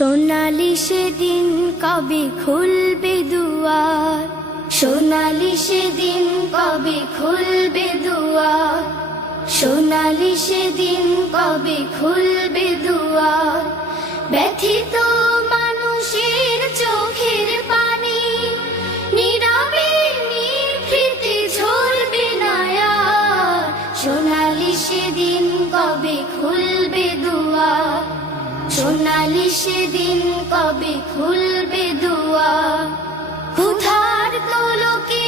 সোনালি সেদিন কবে খুলবে দুয়ার, সোনালি সেদিন কবে খুলবে দুয়ার, সোনালি সেদিন কবে খুলবে দুয়ার। ব্যথিত মানুষের চোখের পানি নীরবে নিভৃতে ঝরবে না আর। সোনালি সেদিন কবে খুলবে দুয়ার, সোনালি সেদিন কবে খুলবে দুয়ার। ক্ষুধার্ত লোকে